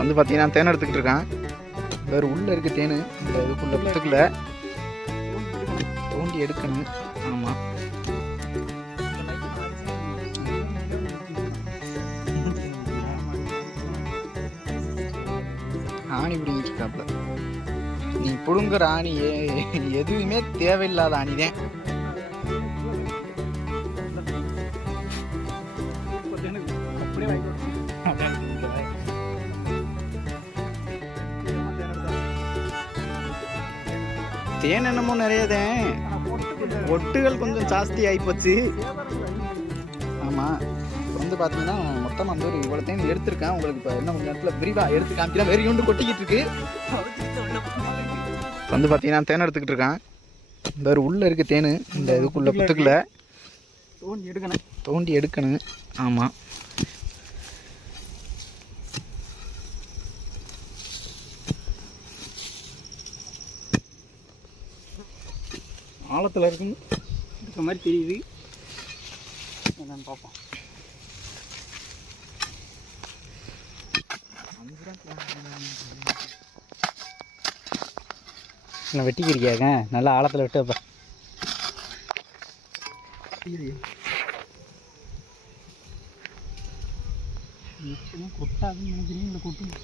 வந்து பார்த்தீங்கன்னா தேன் எடுத்துக்கிட்டு இருக்கான். வேறு உள்ளே இருக்குது தேன். இந்த இதுக்குள்ளே புத்துக்குள்ளே தோண்டி எடுக்கணும். ஆமாம், ஆணி பிடிங்கிட்டு இருக்காப்புல. நீ பிடுங்குற ஆணி எதுவுமே தேவையில்லாத ஆணிதான். தேன் என்னமோ நிறையதேன், ஒட்டுகள் கொஞ்சம் ஜாஸ்தி ஆகிப்போச்சு. ஆமாம், இப்போ வந்து பார்த்தீங்கன்னா மொத்தமாக வந்து ஒரு இவ்வளோ தேன் எடுத்திருக்கேன். உங்களுக்கு இப்போ என்ன கொஞ்சம் நேரத்தில் விரிவாக எடுத்து காமிக்கிறேன். வெறி ஒன்று கொட்டிக்கிட்டு இருக்கு. வந்து பார்த்தீங்கன்னா தேன் எடுத்துக்கிட்டு இருக்கான். வேறு உள்ளே இருக்குது தேன். இந்த இதுக்குள்ளே புத்துக்குள்ளே தோண்டி எடுக்கணும். ஆமாம், ஆழத்தில் இருக்குன்னு இருக்க மாதிரி தெரியுது. என்னன்னு பார்ப்போம். என்ன வெட்டிக்கிறியாங்க? நல்லா ஆழத்தில் விட்டுப்பா.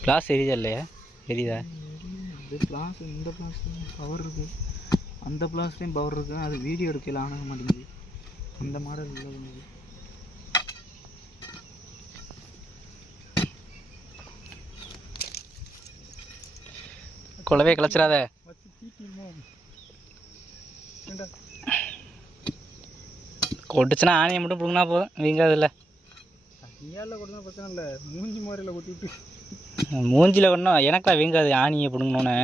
கிளாஸ் எரியுதா இல்லையா? எரியுதா? கிளாஸ் இந்த கிளாஸ் பவர் இருக்குது, அந்த பிளாஸ்லேயும் பவர் இருக்குது. அது வீடியோ எடுக்கல, ஆக மாட்டேங்குது. அந்த மாடல் இல்லை. கொள்ளவே கிளச்சிடாத. கொட்டுச்சுன்னா ஆணியை மட்டும் பிடுங்கினா போதும், வீங்காது இல்லை. பிரச்சனை இல்லை, மூஞ்சி மாதிரியில் கொட்டிவிட்டு மூஞ்சியில் கொண்டோம். எனக்குலாம் வீங்காது ஆணியை பிடுங்கணுன்னு.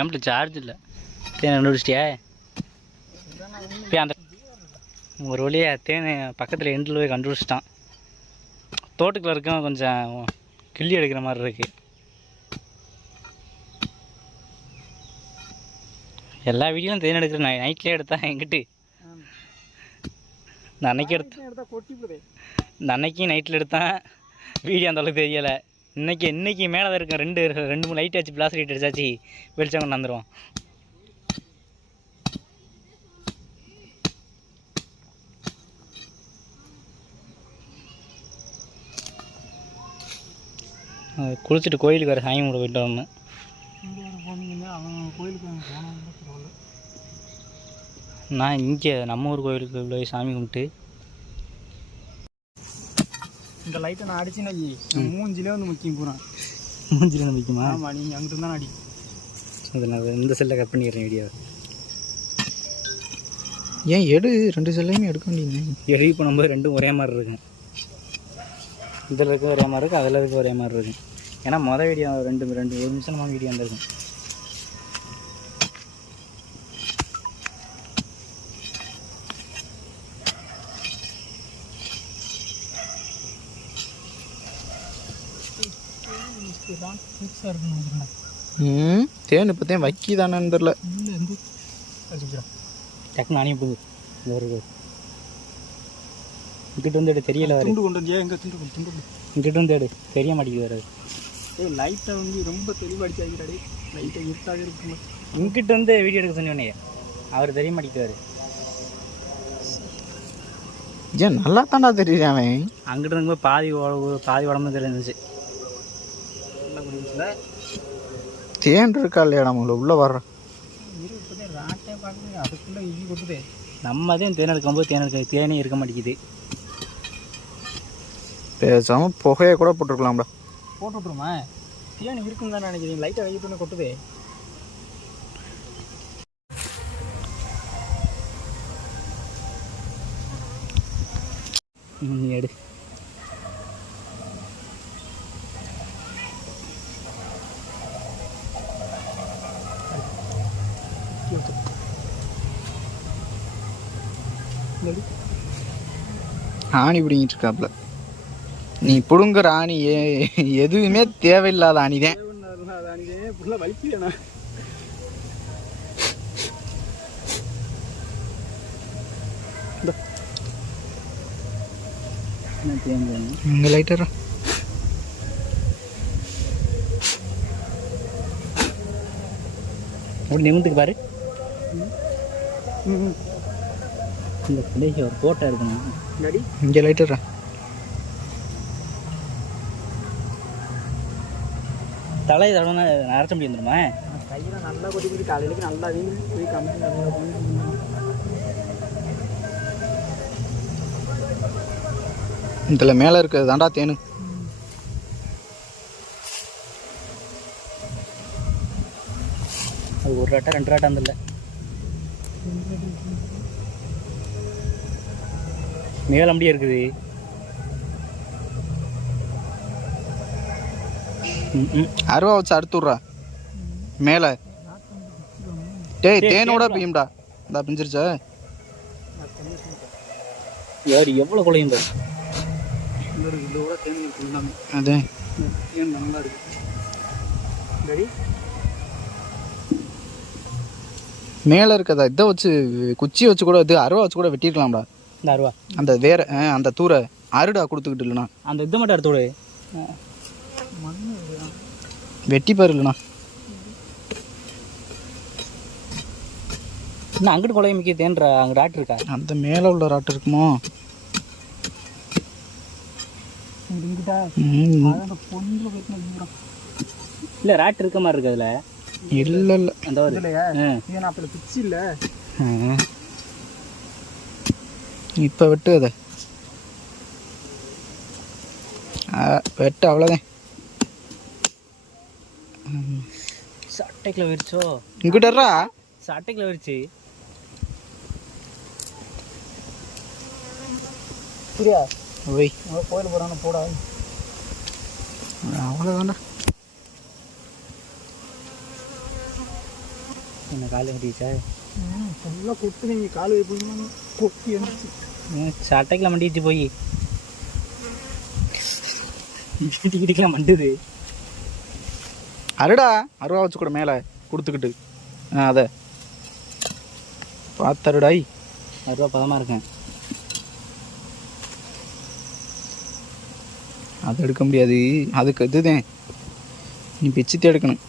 என்கிட்ட சார்ஜ் இல்லை. தேனை கண்டுபிடிச்சிட்டியா? இப்போ அந்த ஒரு வழியாக தேனை பக்கத்தில் எண்டில் போய் கண்டுபிடிச்சிட்டான். தோட்டத்தில் இருக்கவன் கொஞ்சம் கிள்ளி எடுக்கிற மாதிரி இருக்கு. எல்லா வீடியோவும் தேன் எடுக்கிற நைட்லேயே எடுத்தா எங்கிட்டு இந்த அன்னைக்கு இந்த அன்னைக்கும் நைட்டில் எடுத்தான். வீடியோ அந்தளவுக்கு தெரியலை. இன்னைக்கு மேலே தான் இருக்கேன். ரெண்டு மூணு லைட் ஆச்சு, பிளாஸ் லைட் அடிச்சாச்சு, வெளிச்சம் கொண்டு வந்துடுவோம். குளிச்சுட்டு கோயிலுக்கு வேறு சாமி கூட போயிட்டு வரணும். நான் இங்கே நம்ம ஊர் கோயிலுக்கு போய் சாமி கும்பிட்டு இந்த லைட்டை நான் அடிச்சுன்னா மூஞ்சிலே வந்து முக்கியம் போகிறேன். மூஞ்சிலே வந்து முக்கியமா? ஆமாம், நீங்கள் அங்கிட்டு இருந்தாலும் அடி. அது நான் இந்த செல்லை கட் பண்ணிடுறேன் வீடியோ. ஏன் எடு, ரெண்டு செல்லையுமே எடுக்க வேண்டியது. எடு இப்போ நம்ம ரெண்டும் ஒரே மாதிரி இருக்கும். இதில் இருக்க ஒரே மாதிரி இருக்குது, அதில் இருக்க ஒரே மாதிரி இருக்கும். ஏன்னா மொதல் வீடியோ ரெண்டு ஒரு நிமிஷமான வீடியோ வந்துருக்கும். தேன் இப்போ தேன் வைக்கிதானு தெரில. டக்குன்னு நானே போகுது. இங்கிட்ட வந்து எடு, தெரியல. வேறு இங்கிட்ட வந்து எடு, தெரிய மாட்டேங்குது. வேறு லைட்டை வந்து ரொம்ப தெளிவாடிச்சாடி. லைட்டை இருட்டாக இருக்குமா? இங்கிட்ட வந்து வீடியோ எடுக்க சொன்னோடனே அவர் தெரிய மாட்டேங்குவார். ஏன் நல்லா தாண்டா தெரியுது. அவன் அங்கிட்ட இருக்கும்போது பாதி உடம்பு தெரிஞ்சிச்சு. தேன் இருக்கா இல்லையா நம்மள உள்ள வர்ற அதுக்குள்ள ஈ கொட்டுது. நம்ம தான் தேன் எடுக்கும்போது தேனே இருக்க மாட்டேங்குது. பேசாம புகையை கூட போட்டுருக்கலாம்டா. போட்டுருமா? தேன் இருக்குன்னு தான் நினைக்கிறீங்க. லைட்டாக வெயிட்டு கொட்டுது. எடு. ஆணி பிடிங்கிட்டு இருக்காப்புல. நீ பிடுங்குற ஆணி எதுவுமே தேவையில்லாத ஆணிதான். இங்க லைட்டரா நிமிந்துக்கு பாரு. இந்த பிள்ளைக்கு ஒரு போட்டோ இருக்கணும். இங்க லைட்டரா தலை தடவை அரைச்ச முடியும் தெரியுமா? கையில் நல்லா கொட்டி கொட்டி காலையிலுக்கு நல்லா போய் கம்பெனி இதில் மேலே இருக்கிறது தாண்டா தேனு. அது ஒரு ராட்டா 2 ராட்டா அந்த மேல முடியே இருக்குது. அருவா வச்சு அறுத்துட்றா மேலே. டேய் தேனோட பியும்டா. இந்த பிஞ்சிருச்சா? யார் எவ்வளோ குழையும் அதே மேலே இருக்கதா இதை வச்சு குச்சி வச்சு கூட இது அருவா வச்சு கூட வெட்டிருக்கலாம்டா. இந்த அருவா அந்த வேற அந்த தூரை அருடா கொடுத்துக்கிட்டு இல்லைண்ணா அந்த இதை மட்டும் அறுத்தோடு வெட்டி பாரு இல்லைண்ணா. இன்னும் அங்கிட்டு குழைய மிக்க தேன்றா அங்கே ராட்டு இருக்கா? அந்த மேலே உள்ள ராட்டு இருக்குமோ? இல்லை ராட்டு இருக்க மாதிரி இருக்கு அதில். இல்லை இல்லை அந்த பிச்சு இல்லை. இப்போ வெட்டு அதை வெட்டு அவ்வளோதான். சட்டைக்குள்ள விரிச்சோ இங்கிட்டா சட்டைக்குள்ள விரிச்சு புரியா? ஓய் கோயில் போகிறான்னு போடா. அவ்வளோதாண்டா. என்ன காலை கட்டிச்சா? ஃபுல்லாக கொட்டு. நீங்கள் கால் வைப்பீங்க கொட்டி வந்துச்சு. சட்டைக்குள்ள மண்டிச்சு போய் கிட்டிக்கலாம் மண்டுது. அருடா அருவா வச்சு கூட மேலே கொடுத்துக்கிட்டு அதை பார்த்தருடாய். அருவா பதமாக இருக்கேன். அது எடுக்க முடியாது. அதுக்கு இதுதான் நீ பிச்சுத்தி எடுக்கணும்.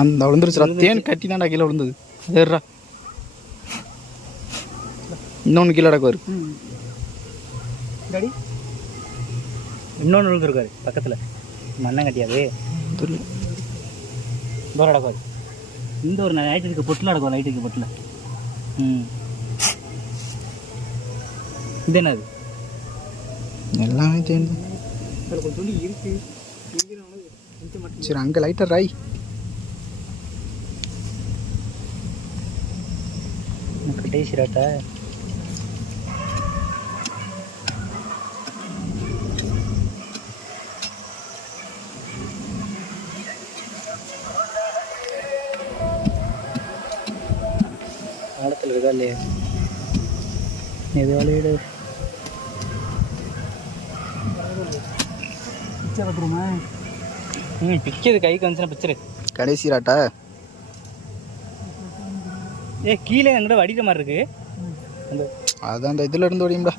அந்த விழுந்துருச்சுடா. தேன் கட்டி தான்டா கீழே விழுந்தது. அதேறா இன்னொன்று கீழே கிடக்கு. இன்னொன்று விழுந்துருக்காரு பக்கத்தில் மண்ணம் கட்டியாது டோர் அடக்காது. இந்த ஒரு நைட்டுக்கு பொட்டில் அடக்கும். நைட்டுக்கு பொட்டில் இது என்னது? எல்லாமே தேன். சரி அங்கே லைட்டர் ராய். கடைசி ராட்டா ஆழத்தில் இருக்கா இல்லையா? எது வளையிடு பிக்கிறது கைக்கு வந்துச்சுன்னா பிச்சிரு. கடைசி ராட்டா. கீழே எங்கிட்ட வடிக்கிற மாதிரி இருக்கு. அதான் அந்த இதில் இருந்து வடியும்டா.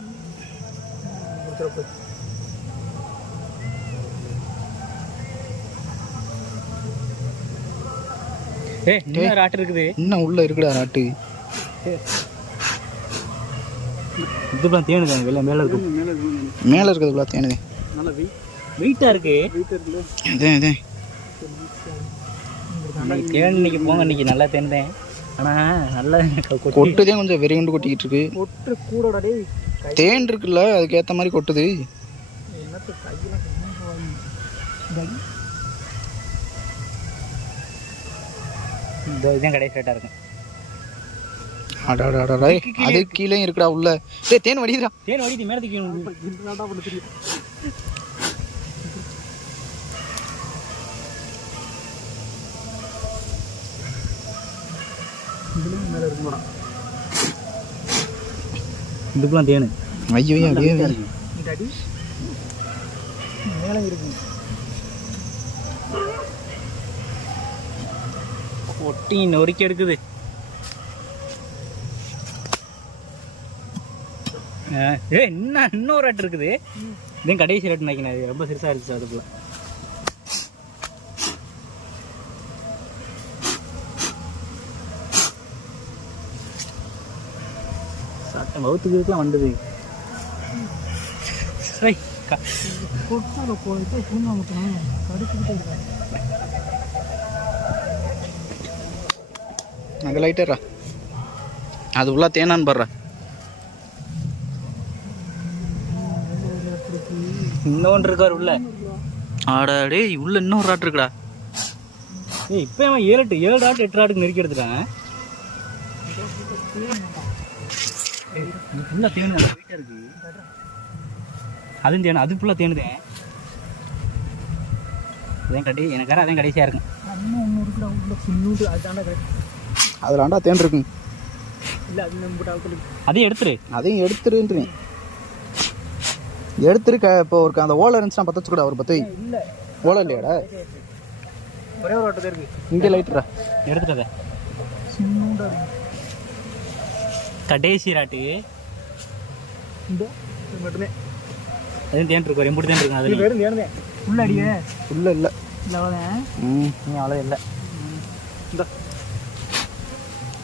இன்னும் ராட்டு இருக்குது. இன்னும் உள்ள இருக்குடா ராட்டு. இதுலாம் தேனுதாங்க வெளில மேலே இருக்கு. மேலே இருக்கிறதுக்குள்ள தேனுதே. நல்லா வெயிட்டாக இருக்கு. அதே தேன் இன்னைக்கு போங்க. இன்னைக்கு நல்லா தேன்தேன். ஆனால் நல்லா கொட்டுதே கொஞ்சம் வெறி கொண்டு கொட்டிக்கிட்டு இருக்கு. கொட்டு கூடோட தேன் இருக்குல்ல அதுக்கேற்ற மாதிரி கொட்டுது. இதுதான் கடைசி ரேட்டாக இருக்கும். அடாடாடா அது கீழே இருக்குடா உள்ள. டேய் தேன் வடிதுடா. தேன் வடிது மேல தூக்கி இதுக்குலாம் தேனு. ஐயோ அப்படியே மேலே இருக்கு. ஒட்டி நொறுக்கி எடுக்குது. இன்னொரு ராட்டு இருக்குது. இதுவும் கடைசி ராட்டு நினைக்கிறேன். ரொம்ப சிறுசாக இருந்துச்சு அதுக்குள்ள. சட்டை மவுத்துக்குலாம் வந்தது. அங்கே லைட்டரா அது உள்ள தேனான்னு பாடுறா. இன்னொன்று இருக்காரு உள்ள. ஆடாடே உள்ள இன்னொரு ராட்டு இருக்குடா. இப்போ அவன் 7 ராட்டு 8 ராட்டுக்கு நெருக்கி எடுத்துட்டாங்க. ஃபுல்லாக தேனு வெயிட்டாக இருக்கு. அதுவும் தேனு, அது ஃபுல்லாக தேனுதேன். அதான் எனக்கு அதான் கடைசியாக இருக்கும். அதுலாண்டா தேன் இருக்குங்க. இல்லை அது அதையும் எடுத்துருன்றேன். எடுத்துருக்க இப்போ ஒரு அந்த ஓலை இருந்துச்சுன்னா பற்ற வச்சுக்கூடா. ஒரு 10 இல்லை ஓலை இல்லையாடா. ஒரே ஒரு ஓட்டத்தை இருக்கு. இங்கே லைட்டரா எடுத்துட்டத கடைசி ராட்டு மட்டுமே. அதுவும் தேன் இருக்கு. எம்பூட்டு தேன் இருக்கு. அது வெறும் தேன் உள்ள அடியே உள்ள இல்லை. இல்லை அவ்வளோதான். அவ்வளோ இல்லை. இந்த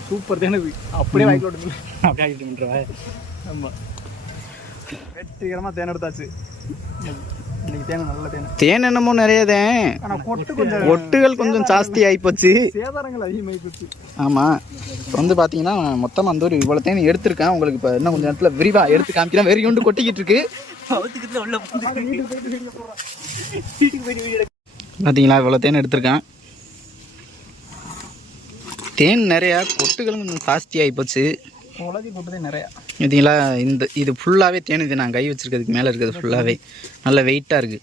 சூப்பர் தேன் இது. அப்படியே வாய்க்கு விட்டு அப்படியே ஆகிட்டு பண்ணுறவா. ஆமாம் வெற்றிகரமாக தேன் எடுத்தாச்சு. இன்னைக்கு தேன் நல்ல தேன். தேன் என்னமோ நிறையதேன். ஆனால் ஒட்டுகள் கொஞ்சம் ஜாஸ்தி ஆகிப்போச்சு. சேதாரங்கள் அதிகமாகி போச்சு. ஆமாம் இப்போ வந்து பார்த்தீங்கன்னா மொத்தமாக அந்த ஒரு இவ்வளோ தேன் எடுத்திருக்கேன். உங்களுக்கு இப்போ இன்னும் கொஞ்சம் நேரத்தில் விரிவாக எடுத்து காமிக்கிறேன். வெறி கொண்டு கொட்டிக்கிட்டு இருக்கு. பார்த்தீங்களா இவ்வளோ தேன் எடுத்திருக்கேன். தேன் நிறையா, கொட்டுகளும் கொஞ்சம் ஜாஸ்தி ஆகிப்போச்சு. உலகி போட்டதே நிறையா. பார்த்தீங்களா இது ஃபுல்லாகவே தேன். இது நான் கை வச்சுருக்கிறதுக்கு மேலே இருக்கிறது ஃபுல்லாகவே நல்ல வெயிட்டாக இருக்குது.